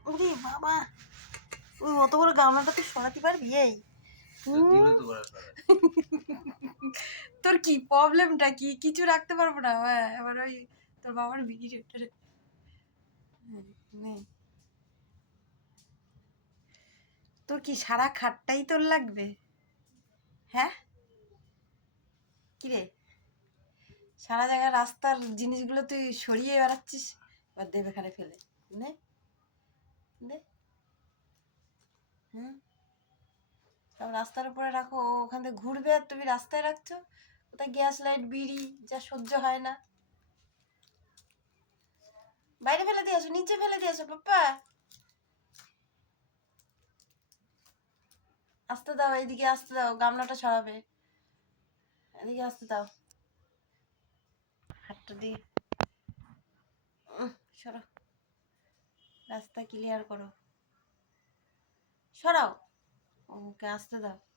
ওরে বাবা, ওই অত বড় গামলাটা তুই সরাতে পারবি? এই তোর কি প্রবলেমটা কি? কিছু রাখতে পারবো না। হ্যাঁ, এবার ওই তোর বাবার ভিডিও নে। তোর কি সারা খাটটাই তোর লাগবে? হ্যাঁ, কিরে, সারা জায়গায় রাস্তার জিনিসগুলো তুই সরিয়ে বেড়াচ্ছিস। এবার দেবে এখানে ফেলে নে, দে। হুম, সব রাস্তার উপরে রাখো, ও ওখান থেকে ঘুরবে আর তুমি রাস্তায় রাখছো। কোথায় গ্যাস লাইট, বিড়ি, যা সহ্য হয় না। বাইরে ফেলে দিয়ে আসো, নিচে ফেলে দিয়ে আসো পাপ্পা। আসতে দাও, এইদিকে আসতে দাও, গামলাটা ছড়াবে। এদিকে আসতে দাও, হাতটা দিয়ে সরো, রাস্তা ক্লিয়ার করো, সরাও, ওকে আসতে দাও।